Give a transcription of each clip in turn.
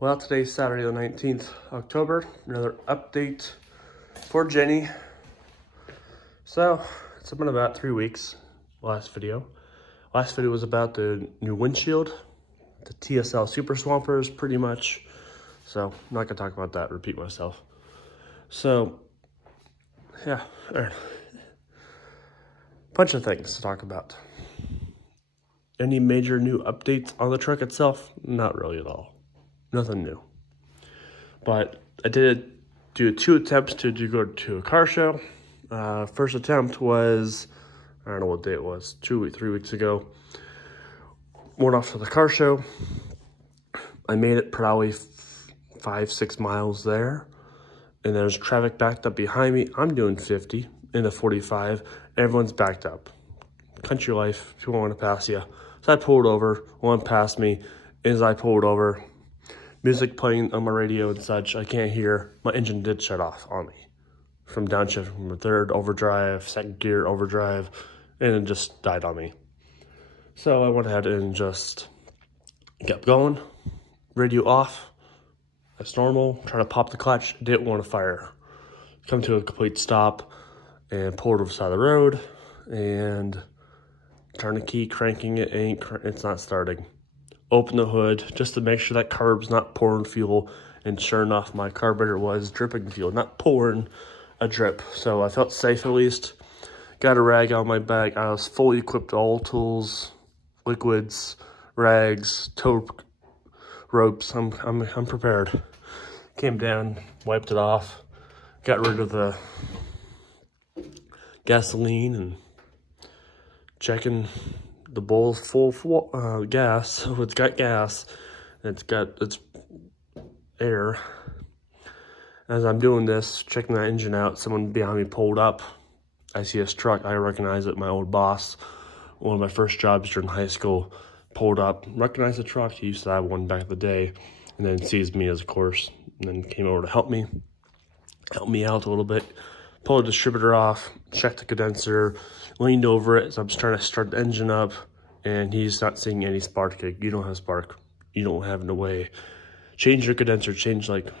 Well, today's Saturday the 19th October, another update for Jenny. So, it's been about 3 weeks, last video. Last video was about the new windshield, the TSL Super Swampers, pretty much. So, I'm not gonna talk about that, repeat myself. So, yeah, bunch of things to talk about. Any major new updates on the truck itself? Not really at all. Nothing new. But I did do 2 attempts to go to a car show. First attempt was, I don't know what day it was, 3 weeks ago. Went off to the car show. I made it probably 5-6 miles there. And there's traffic backed up behind me. I'm doing 50 in a 45. Everyone's backed up. Country life, people want to pass you. So I pulled over, one passed me. As I pulled over, music playing on my radio and such, I can't hear. My engine did shut off on me. From downshift, from a third overdrive, second gear overdrive, and it just died on me. So I went ahead and just kept going. Radio off, as normal. Trying to pop the clutch, didn't want to fire. Come to a complete stop and pulled over the side of the road and turn the key, cranking it, it's not starting. Open the hood just to make sure that carb's not pouring fuel, and sure enough, my carburetor was dripping fuel, not pouring, a drip. So I felt safe at least. Got a rag on my back. I was fully equipped, all tools, liquids, rags, tow ropes. I'm prepared. Came down, wiped it off, got rid of the gasoline and checking the bowl's full gas. So it's got gas, it's got its air. As I'm doing this, checking that engine out, someone behind me pulled up. I see this truck, I recognize it, my old boss. One of my first jobs during high school, pulled up, recognized the truck, he used to have one back in the day, and then sees me as a course, and then came over to help me out a little bit. Pulled the distributor off, checked the condenser, leaned over it, so I'm just trying to start the engine up, and he's not seeing any spark kick. You don't have spark, you don't have no way. Change your condenser,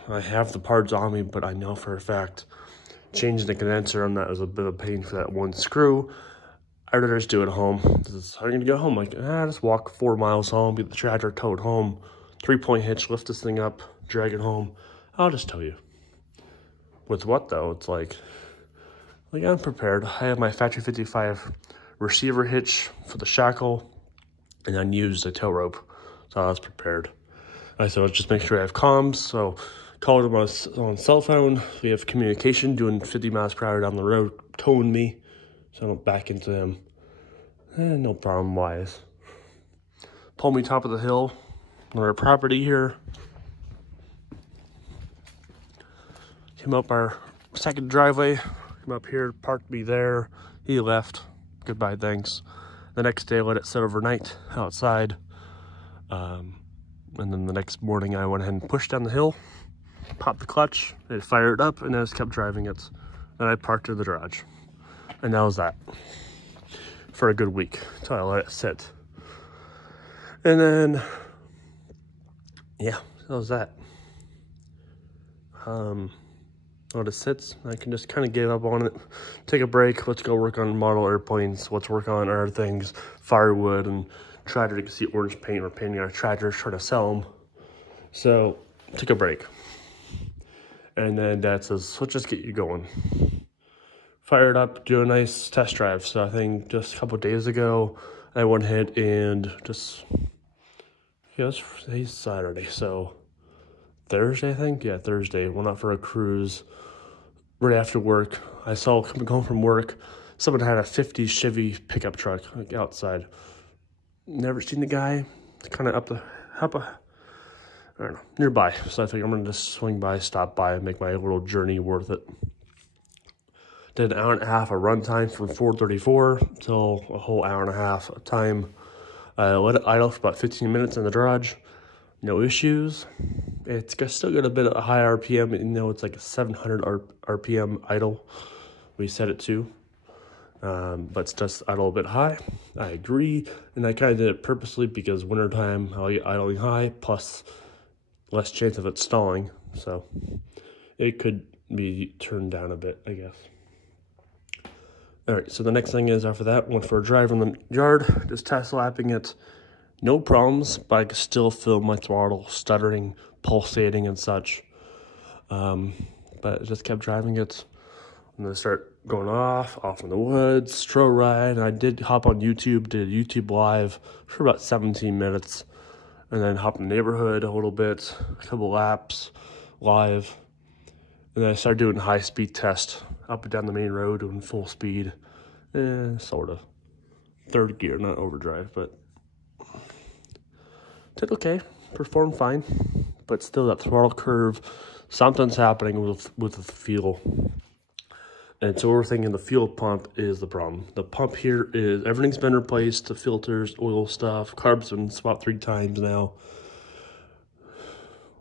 I have the parts on me, but I know for a fact, changing the condenser on that was a bit of a pain for that one screw. I'd rather just do it at home. I'm gonna go home, just walk 4 miles home, get the tractor towed home, 3-point hitch, lift this thing up, drag it home. I'll just tell you. With what though? It's like I'm prepared. I have my factory 55 receiver hitch for the shackle, and then use the tow rope. So I was prepared. So let's just make sure I have comms. So called him on cell phone. We have communication, doing 50 miles per hour down the road, towing me, so I don't back into him. No problem wise. Pull me top of the hill on our property here. Came up our second driveway. Came up here, parked me there. He left. Goodbye, thanks. The next day, I let it sit overnight outside. And then the next morning, I went ahead and pushed down the hill, popped the clutch, it fired up, and I just kept driving it. Then I parked in the garage. And that was that. For a good week, until I let it sit. And then, yeah, that was that. When it sits, I can just kind of give up on it, take a break, let's go work on model airplanes, let's work on other things, firewood, and tractor. You can see orange paint, we're painting our tractors, trying to sell them. So, took a break. And then Dad says, let's just get you going. Fired up, do a nice test drive. So I think just a couple of days ago, I went ahead and just, today's Saturday, so Thursday, I think? Yeah, Thursday. Went out for a cruise right after work. I saw coming home from work, someone had a 50s Chevy pickup truck outside. Never seen the guy, kind of I don't know, nearby. So I think I'm gonna just swing by, stop by, and make my little journey worth it. Did an hour and a half of run time from 4:34 till a whole hour and a half of time. Let it idle for about 15 minutes in the garage. No issues. It's still got a bit of a high RPM, even though it's like a 700 RPM idle. We set it to, but it's just idle a bit high. I agree, and I kind of did it purposely because wintertime I'll get idling high, plus less chance of it stalling. So it could be turned down a bit, I guess. All right, so the next thing is after that, went for a drive in the yard, just test lapping it. No problems, but I could still feel my throttle stuttering, pulsating and such. But I just kept driving it. And then start going off in the woods, trail ride. And I did hop on YouTube, did YouTube live for about 17 minutes. And then hop in the neighborhood a little bit, a couple laps live. And then I started doing high-speed test up and down the main road, doing full speed. Sort of. Third gear, not overdrive, but did okay. Performed fine. But still that throttle curve, something's happening with the fuel. And so we're thinking the fuel pump is the problem. The pump here is, everything's been replaced, the filters, oil stuff, carb's been swapped 3 times now.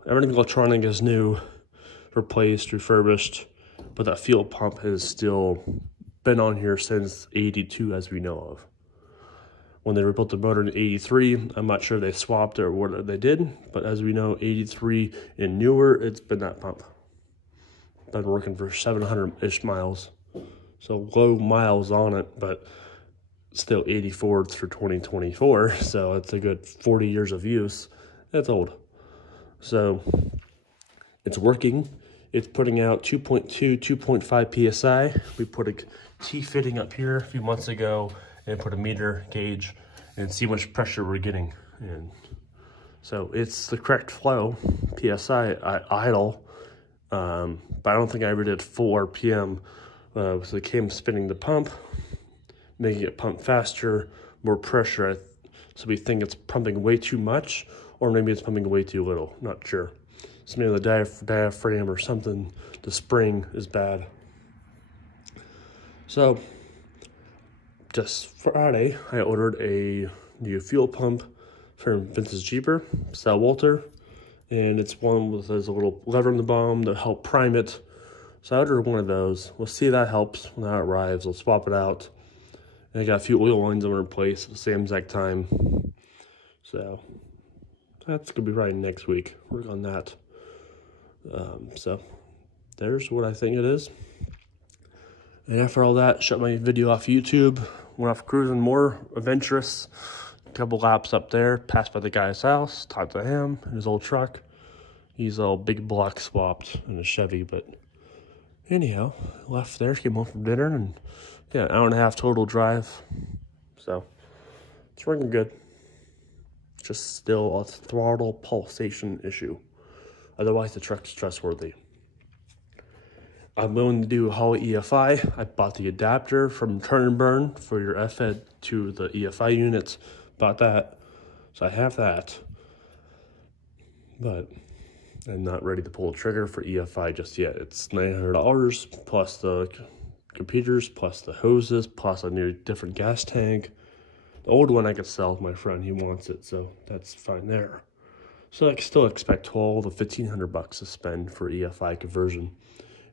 Everything electronic is new, replaced, refurbished, but that fuel pump has still been on here since 82 as we know of. When they rebuilt the motor in 83, I'm not sure they swapped it or what they did, but as we know, 83 and newer, it's been that pump. Been working for 700-ish miles. So low miles on it, but still 84 for 2024. So it's a good 40 years of use. That's old. So it's working. It's putting out 2.2, 2.5 PSI. We put a T-fitting up here a few months ago and put a meter gauge and see how much pressure we're getting. And so it's the correct flow, PSI idle. But I don't think I ever did full RPM. So it came spinning the pump, making it pump faster, more pressure. So we think it's pumping way too much, or maybe it's pumping way too little. Not sure. So maybe the diaphragm or something, the spring is bad. So just Friday, I ordered a new fuel pump from Vintage Jeeper, Sal Walter. And it's one with, there's a little lever in the bottom to help prime it. So I ordered one of those. We'll see if that helps when that arrives. We'll swap it out. And I got a few oil lines I'm gonna replace at the same exact time. So that's gonna be right next week. Work on that. So there's what I think it is. And after all that, shut my video off YouTube. Went off cruising, more adventurous. A couple laps up there, passed by the guy's house, talked to him in his old truck. He's all big block swapped in a Chevy, but anyhow, left there, came home from dinner, and yeah, an hour and a half total drive. So it's working good. Just still a throttle pulsation issue. Otherwise, the truck's trustworthy. I'm willing to do a Holley EFI. I bought the adapter from Turn and Burn for your FED to the EFI units. Bought that, so I have that. But I'm not ready to pull the trigger for EFI just yet. It's $900 plus the computers, plus the hoses, plus a new different gas tank. The old one I could sell to my friend, he wants it, so that's fine there. So I can still expect $1,200 to $1,500 to spend for EFI conversion.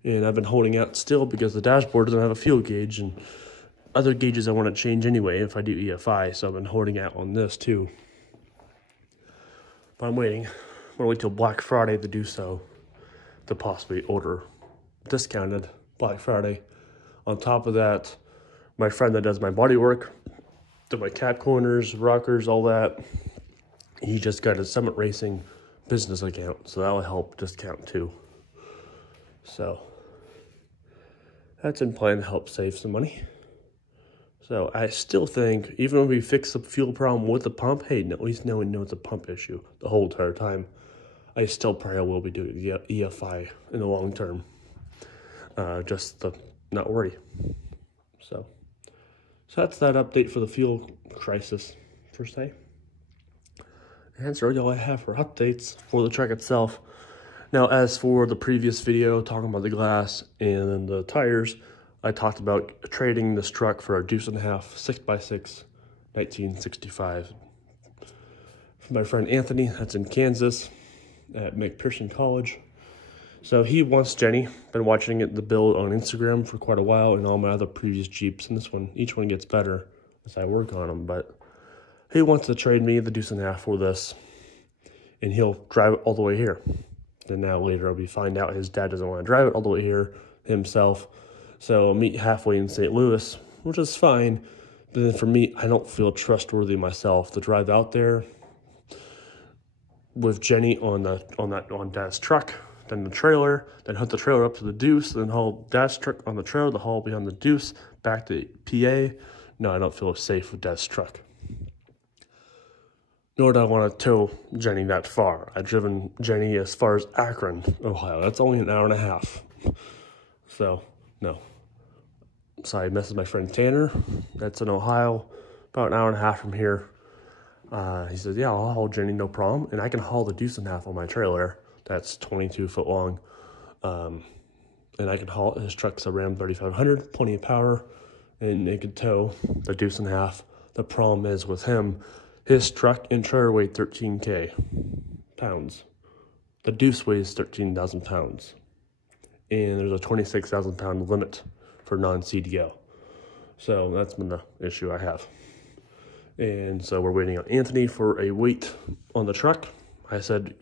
And I've been holding out still because the dashboard doesn't have a fuel gauge and other gauges I want to change anyway if I do EFI, so I've been holding out on this too. But I'm waiting. I'm gonna wait till Black Friday to do so, to possibly order discounted Black Friday. On top of that, my friend that does my body work, did my cap corners, rockers, all that, he just got a Summit Racing business account, so that will help discount too. So that's in plan to help save some money. So I still think, even when we fix the fuel problem with the pump, hey, at least now we know it's a pump issue the whole entire time. I still probably will be doing the EFI in the long term. Just to not worry. So that's that update for the fuel crisis, per se. And that's really all I have for updates for the truck itself. Now, as for the previous video, talking about the glass and the tires, I talked about trading this truck for a Deuce and a Half 6x6 1965. From my friend Anthony, that's in Kansas at McPherson College. So he wants Jenny. Been watching the build on Instagram for quite a while, and all my other previous Jeeps, and this one, each one gets better as I work on them, but he wants to trade me the Deuce and a Half for this. and he'll drive it all the way here. Then now later we find out his dad doesn't want to drive it all the way here himself. So I'll meet halfway in St. Louis, which is fine. But then for me, I don't feel trustworthy myself to drive out there with Jenny on Dad's truck, then the trailer, then hook the trailer up to the Deuce, then haul Dad's truck on the trailer, the haul behind the Deuce, back to PA. No, I don't feel safe with Dad's truck. Nor do I want to tow Jenny that far. I've driven Jenny as far as Akron, Ohio. That's only an hour and a half. So, no. So I messaged my friend Tanner. That's in Ohio, about an hour and a half from here. He said, yeah, I'll haul Jenny, no problem. And I can haul the Deuce in half on my trailer. That's 22 foot long. And I can haul, his truck's a Ram 3500, plenty of power. And it could tow the Deuce in half. The problem is with him, his truck and trailer weigh 13K pounds. The Deuce weighs 13,000 pounds. And there's a 26,000 pound limit for non-CDL. So that's been the issue I have. And so we're waiting on Anthony for a weight on the truck. I said,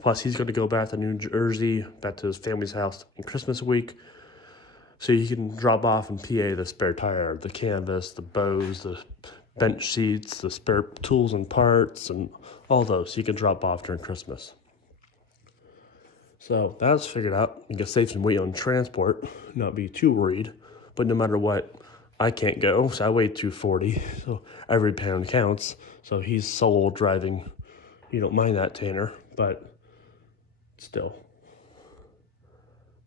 plus he's going to go back to New Jersey, back to his family's house in Christmas week. So he can drop off in PA the spare tire, the canvas, the bows, the bench seats, the spare tools and parts, and all those he can drop off during Christmas. So that's figured out. You can save some weight on transport, not be too worried. But no matter what, I can't go, so I weigh 240, so every pound counts. So he's solo driving. You don't mind that, Tanner, but still.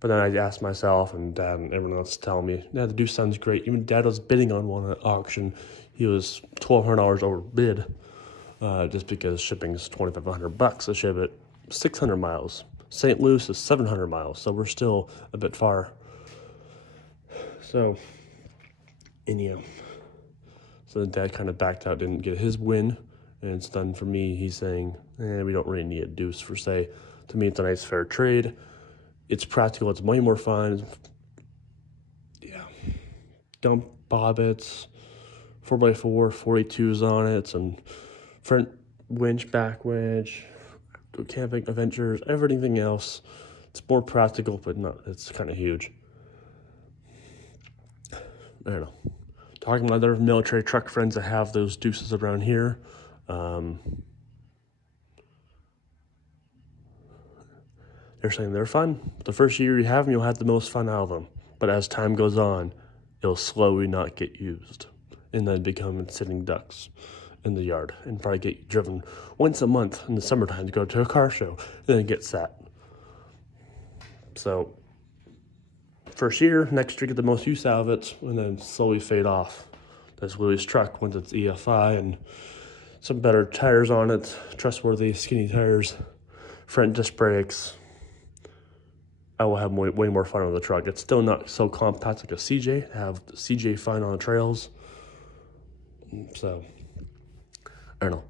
But then I asked myself and Dad and everyone else telling me, yeah, the Deuce sounds great. Even Dad was bidding on one at auction. He was $1,200 over bid, just because shipping is $2,500 to ship it 600 miles. St. Louis is 700 miles, so we're still a bit far. So, anyhow, so then Dad kind of backed out, didn't get his win, and it's done for me. He's saying, we don't really need a Deuce for say. To me, it's a nice fair trade. It's practical. It's way more fun. Yeah, dump bobbits, 4x4, 42s on it, some front winch, back winch, camping adventures, everything else. It's more practical, but not. It's kind of huge. I don't know. Talking to other military truck friends that have those Deuces around here, they're saying they're fun. The first year you have them, you'll have the most fun out of them. But as time goes on, it'll slowly not get used, and then become sitting ducks in the yard, and probably get driven once a month in the summertime to go to a car show, and then get sat. So first year, next year get the most use out of it, and then slowly fade off. That's Willie's truck once it's EFI and some better tires on it, trustworthy skinny tires, front disc brakes. I will have way more fun on the truck. It's still not so compact like a CJ. Have the CJ fun on the trails. So, I don't know.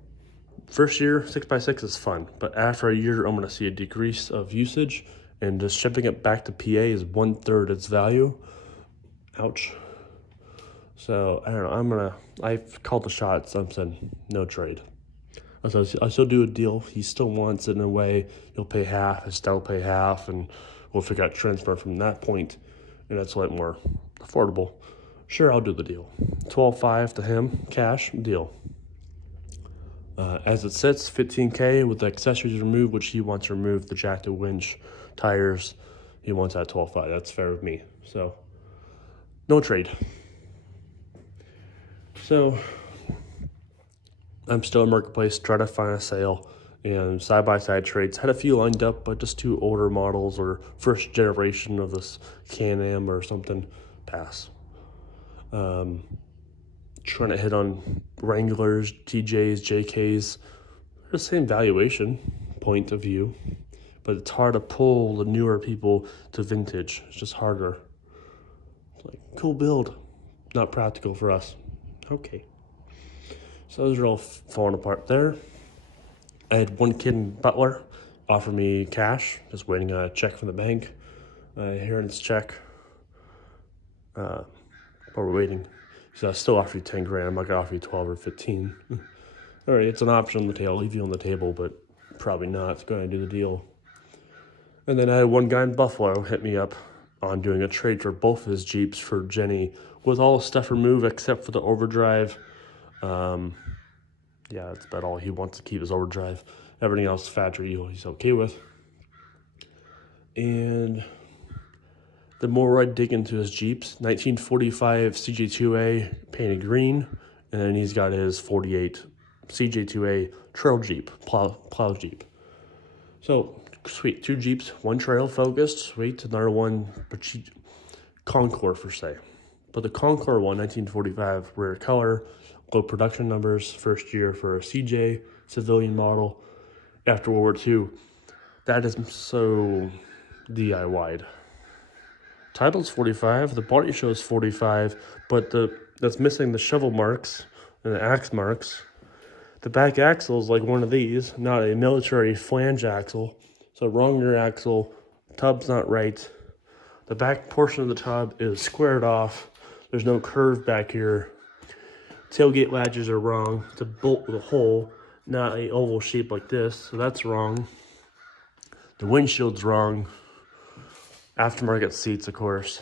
First year, 6x6 is fun, but after a year, I'm going to see a decrease of usage, and just shipping it back to PA is 1/3 its value. Ouch. So, I don't know. I've called the shots. I'm saying no trade. I still do a deal. He still wants it in a way. He'll pay half, his dad will pay half, and we'll figure out transfer from that point, and that's a lot more affordable. Sure, I'll do the deal. $12,500 to him, cash, deal. As it sits, $15K with the accessories removed, which he wants to remove, the jack, the winch, tires. He wants that $12,500. That's fair with me. So, no trade. So, I'm still in Marketplace, trying to find a sale, and side-by-side trades. Had a few lined up, but just two older models or first generation of this Can-Am or something, pass. Trying to hit on Wranglers, TJs, JKs. They're the same valuation point of view, but it's hard to pull the newer people to vintage. It's just harder. It's like, cool build, not practical for us. Okay. So those are all falling apart there. I had one kid in Butler offer me cash, just waiting on a check from the bank. Here in this check. But we're waiting. So I still offer you 10 grand. I'm not gonna offer you 12 or 15. All right, it's an option on the table. I'll leave you on the table, but probably not going to do the deal. And then I had one guy in Buffalo hit me up on doing a trade for both of his Jeeps for Jenny with all the stuff removed except for the overdrive. Yeah, that's about all. He wants to keep his overdrive. Everything else factory he's okay with. And the more I dig into his Jeeps, 1945 CJ2A painted green, and then he's got his 48 CJ2A trail Jeep, plow Jeep. So sweet, 2 Jeeps, 1 trail focused, sweet, another one Concord for say. But the Concord one, 1945, rare color, low production numbers, first year for a CJ civilian model after World War II. That is so DIY'd. Title's 45, the body shows 45, but that's missing the shovel marks and the axe marks. The back axle is like one of these, not a military flange axle. So wrong rear axle, tub's not right. The back portion of the tub is squared off. There's no curve back here. Tailgate latches are wrong. It's a bolt with a hole, not a oval shape like this, so that's wrong. The windshield's wrong. Aftermarket seats, of course.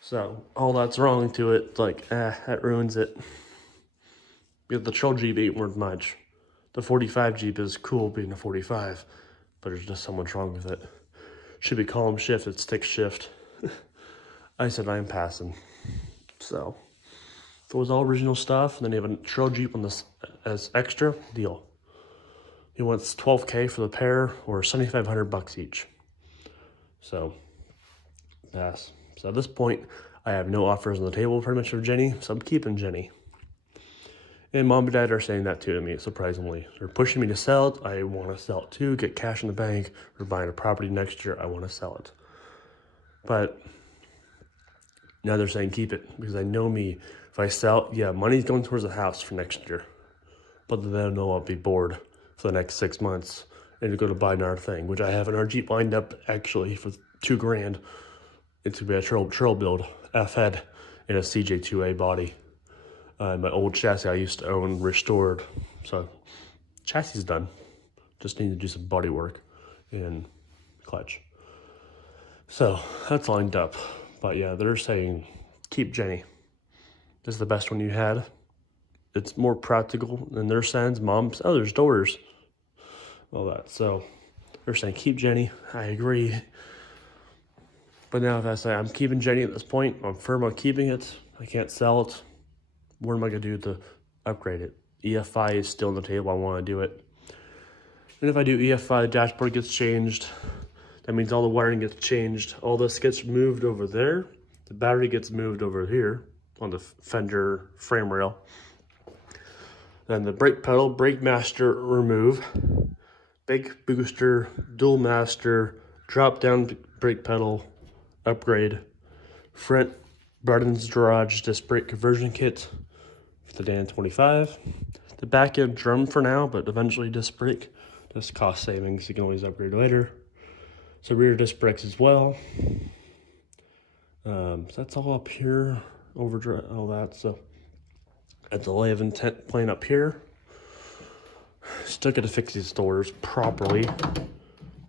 So all that's wrong to it, like, that ruins it. Because the trail Jeep ain't worth much. The 45 Jeep is cool being a 45, but there's just so much wrong with it. Should be column shift, it's stick shift. I said I'm passing. So if it was all original stuff, and then you have a trail Jeep on this as extra, deal. He wants $12K for the pair, or $7,500 each. So, pass. So at this point, I have no offers on the table pretty much for Jenny, so I'm keeping Jenny. And mom and dad are saying that too to me, surprisingly. They're pushing me to sell it. I want to sell it too, get cash in the bank. We're buying a property next year. I want to sell it. But now they're saying keep it, because I know me. If I sell it, yeah, money's going towards the house for next year. But then they'll know I'll be bored for the next 6 months and to go to buy another thing, which I have an Jeep lined up actually for $2 grand. It's gonna be a trail build, F-head, and a CJ2A body. My old chassis I used to own restored, so chassis is done. Just need to do some body work and clutch. So that's lined up. But yeah, they're saying keep Jenny. This is the best one you had. It's more practical in their sense. Mom's, oh, there's doors. All that. So they're saying keep Jenny. I agree. But now if I say I'm keeping Jenny at this point, I'm firm on keeping it. I can't sell it. What am I going to do to upgrade it? EFI is still on the table. I want to do it. And if I do EFI, the dashboard gets changed. That means all the wiring gets changed. All this gets moved over there. The battery gets moved over here on the fender frame rail. Then the brake pedal, brake master remove. Big booster, dual master, drop down brake pedal, upgrade. Front Barton's Garage disc brake conversion kit for the Dan 25. The back end drum for now, but eventually disc brake. Just cost savings, you can always upgrade later. So rear disc brakes as well. So that's all up here, overdrive, all that. So that's the lay of intent plan up here. Still got to fix these doors properly.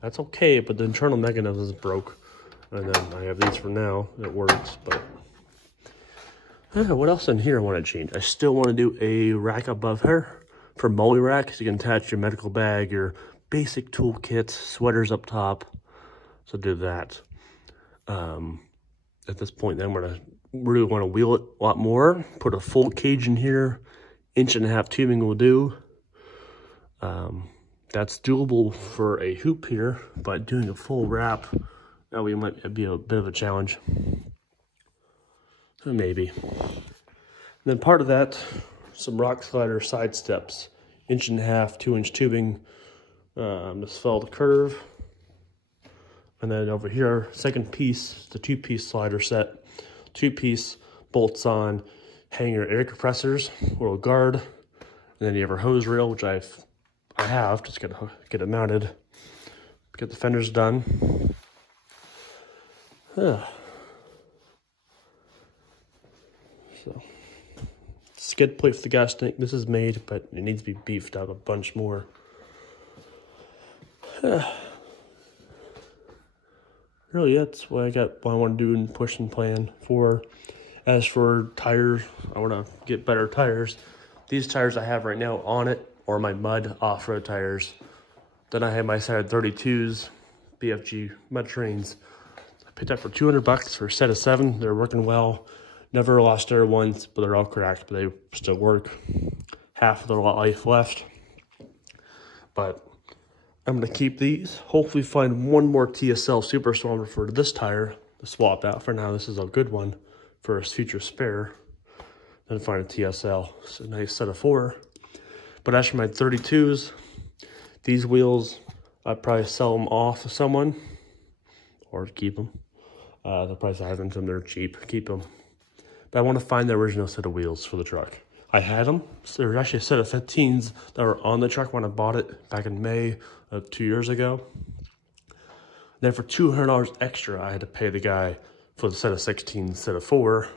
That's okay, but the internal mechanism is broke. And then I have these for now. It works, but what else in here I want to change? I still want to do a rack above her for mully rack, so you can attach your medical bag, your basic toolkit, sweaters up top. So do that. At this point, then we're gonna really want to wheel it a lot more. Put a full cage in here. 1.5" tubing will do. That's doable for a hoop here, but doing a full wrap, that we might be a bit of a challenge. Maybe. And then part of that, some rock slider side steps. 1.5", 2-inch tubing. Just follow the curve. And then over here, second piece, the 2-piece slider set. 2-piece bolts on, hanger air compressors, little guard. And then you have our hose reel, which I have, just gotta get it mounted. Get the fenders done. So, skid plate for the gas tank. This is made, but it needs to be beefed up a bunch more. Really, that's what I want to do and push and plan for. As for tires, I want to get better tires. These tires I have right now on it are my mud off-road tires. Then I have my side 32s, BFG mud trains. I picked up for $200 for a set of 7. They're working well. Never lost air once, but they're all cracked, but they still work. Half of their life left. But I'm gonna keep these. Hopefully find one more TSL Super Stormer for this tire to swap out. For now, this is a good one for a future spare. Then find a TSL. It's a nice set of 4. But as for my 32s, these wheels, I'd probably sell them off to someone or keep them. The price I have them to them, they're cheap. Keep them. But I want to find the original set of wheels for the truck. I had them. So there was actually a set of 15s that were on the truck when I bought it back in May of 2 years ago. Then for $200 extra, I had to pay the guy for the set of 16 instead of 4.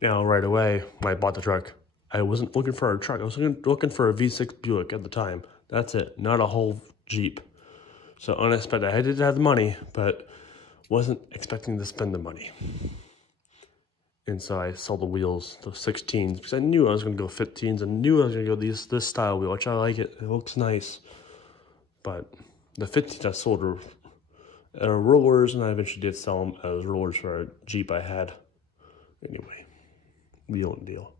Now, right away, when I bought the truck, I wasn't looking for a truck. I was looking for a V6 Buick at the time. That's it, not a whole Jeep. So unexpected. I did have the money, but wasn't expecting to spend the money. And so I sold the wheels, the 16s, because I knew I was going to go 15s and knew I was going to go this style wheel, which I like it. It looks nice. But the 15s I sold at rollers, and I eventually did sell them as rollers for a Jeep I had. Anyway, wheel and deal.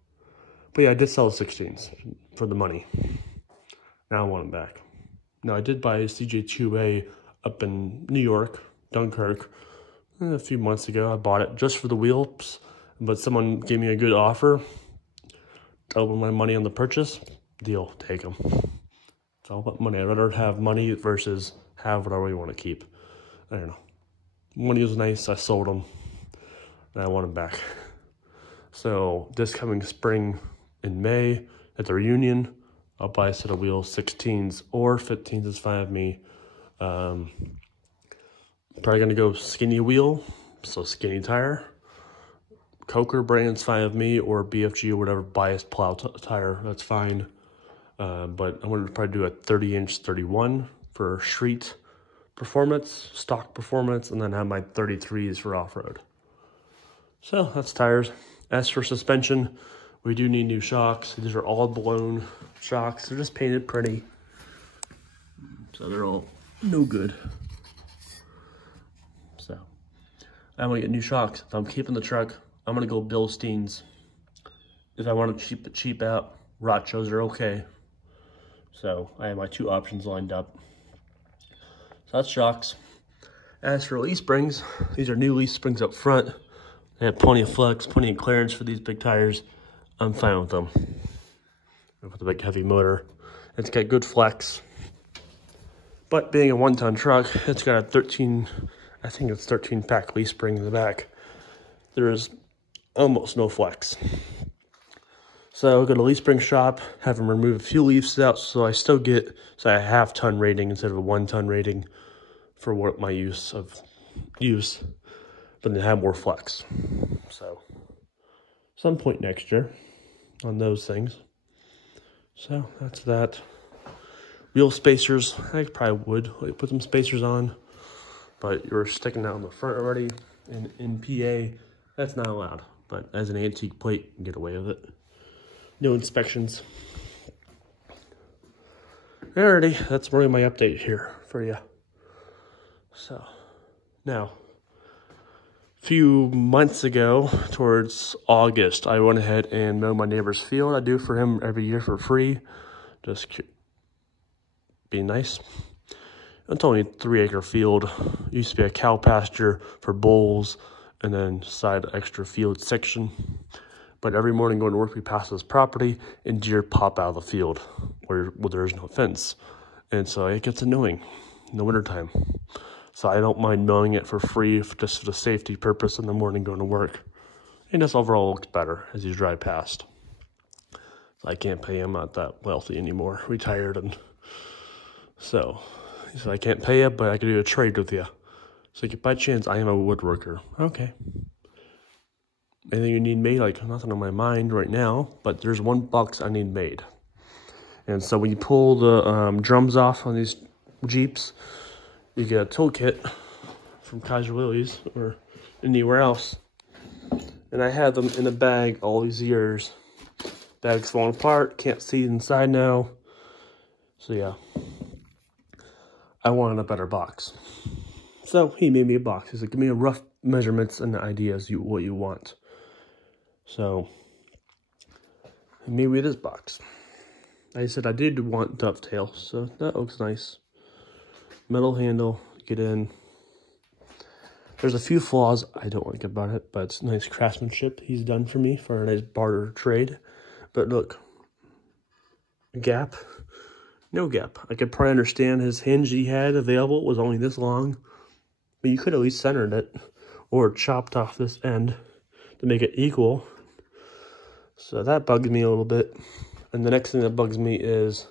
But yeah, I did sell the 16s for the money. Now I want them back. Now I did buy a CJ2A up in New York, Dunkirk, a few months ago. I bought it just for the wheels. But someone gave me a good offer, double my money on the purchase, deal, take them. It's all about money. I'd rather have money versus have whatever you want to keep. I don't know. Money was nice, I sold them, and I want them back. So this coming spring in May at the reunion, I'll buy a set of wheels, 16s or 15s is fine with me. Probably gonna go skinny wheel, so skinny tire. Coker brand's fine with me, or BFG or whatever bias plow tire, that's fine. But I'm going to probably do a 30-inch 31 for street performance, stock performance, and then have my 33s for off-road. So that's tires. As for suspension, we do need new shocks. These are all blown shocks. They're just painted pretty. So they're all no good. So I'm going to get new shocks. If I'm keeping the truck, I'm gonna go Bilsteins. If I want to cheap out, Rachos are okay. So I have my 2 options lined up. So that's shocks. As for leaf springs, these are new leaf springs up front. They have plenty of flex, plenty of clearance for these big tires. I'm fine with them. With the big heavy motor, it's got good flex. But being a 1-ton truck, it's got a 13 pack leaf spring in the back. There is almost no flex. So I'll go to leaf spring shop, have them remove a few leaves out, so I still get a 1/2 ton rating instead of a 1 ton rating for what my use, but they have more flex. So some point next year on those things. So that's that. Wheel spacers, I probably would put some spacers on, but you're sticking out in the front already. And in PA, that's not allowed. But as an antique plate, you can get away with it. No inspections. Alrighty, that's really my update here for you. So, now, a few months ago, towards August, I went ahead and mowed my neighbor's field. I do for him every year for free. Just be nice. It's only a 3-acre field. It used to be a cow pasture for bulls, and then side extra field section. But every morning going to work, we pass this property, and deer pop out of the field where there is no fence. And so it gets annoying in the wintertime. So I don't mind mowing it for free, just for the safety purpose in the morning going to work. And this overall looks better as you drive past. So I can't pay him, I'm not that wealthy anymore, retired. And so he said, I can't pay you, but I can do a trade with you. So by chance, I am a woodworker. Okay. Anything you need made? Like, nothing on my mind right now, but there's 1 box I need made. And so when you pull the drums off on these Jeeps, you get a toolkit from Kaiser Willys or anywhere else. And I had them in a bag all these years. Bag's falling apart, can't see inside now. So yeah, I wanted a better box. So he made me a box. He's like, give me a rough measurements and the ideas, what you want. So he made me this box. I said I did want dovetail, so that looks nice. Metal handle, get in. There's a few flaws I don't like about it, but it's nice craftsmanship he's done for me for a nice barter trade. But look, gap, no gap. I could probably understand his hinge he had available was only this long, but you could at least centered it or chopped off this end to make it equal. So that bugs me a little bit. And the next thing that bugs me is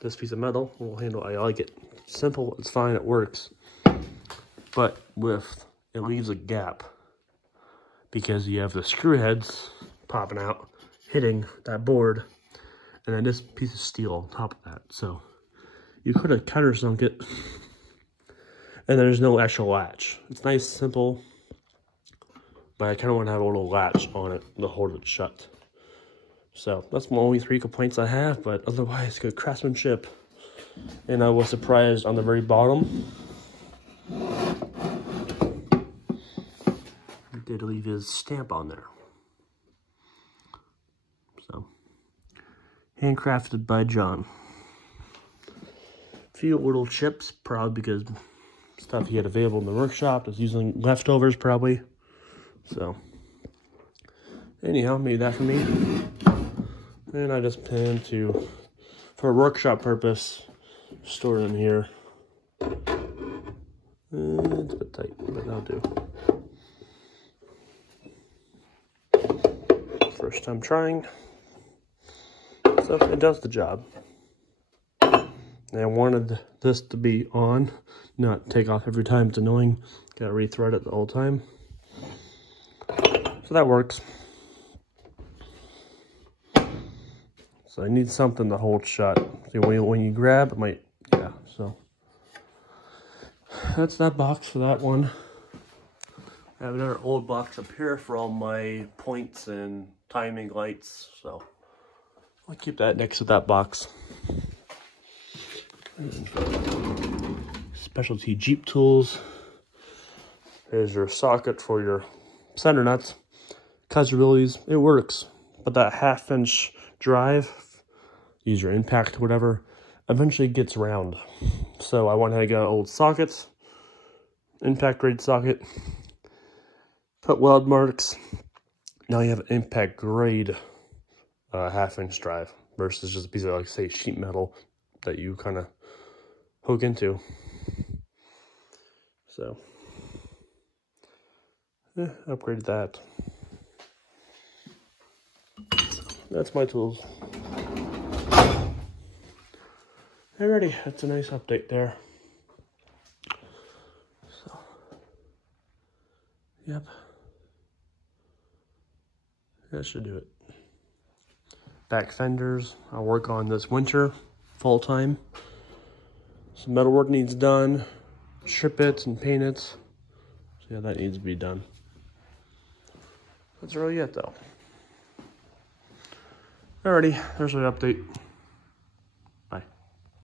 this piece of metal. Little handle, I like it. Simple, it's fine, it works. But it leaves a gap because you have the screw heads popping out, hitting that board, and then this piece of steel on top of that. So you could have countersunk it, and there's no actual latch. It's nice, simple, but I kind of want to have a little latch on it to hold it shut. So that's my only 3 complaints I have, but otherwise good craftsmanship. And I was surprised on the very bottom, he did leave his stamp on there. So, handcrafted by John. A few little chips, probably because stuff he had available in the workshop is using leftovers probably. So, anyhow, made that for me. And I just plan to, for a workshop purpose, store it in here. It's a bit tight, but that'll do. First time trying. So it does the job. And I wanted this to be on, not take off every time. It's annoying. Gotta rethread it the whole time. So that works. So I need something to hold shut. See, when you grab, it might, yeah, so. That's that box for that one. I have another old box up here for all my points and timing lights, so I'll keep that next to that box. Specialty Jeep tools. There's your socket for your center nuts. Kaiser Willys, it works, but that 1/2 inch drive, use your impact, whatever, eventually gets round. So I went ahead and got old sockets, impact grade socket, put weld marks. Now you have an impact grade 1/2 inch drive versus just a piece of, like, say, sheet metal that you kind of hook into. So, upgraded that. So, that's my tools. Alrighty, that's a nice update there. So, yep. That should do it. Back fenders, I'll work on this winter, fall time. Some metal work needs done. Strip it and paint it. So yeah, that needs to be done. That's really it though. Alrighty, there's my update.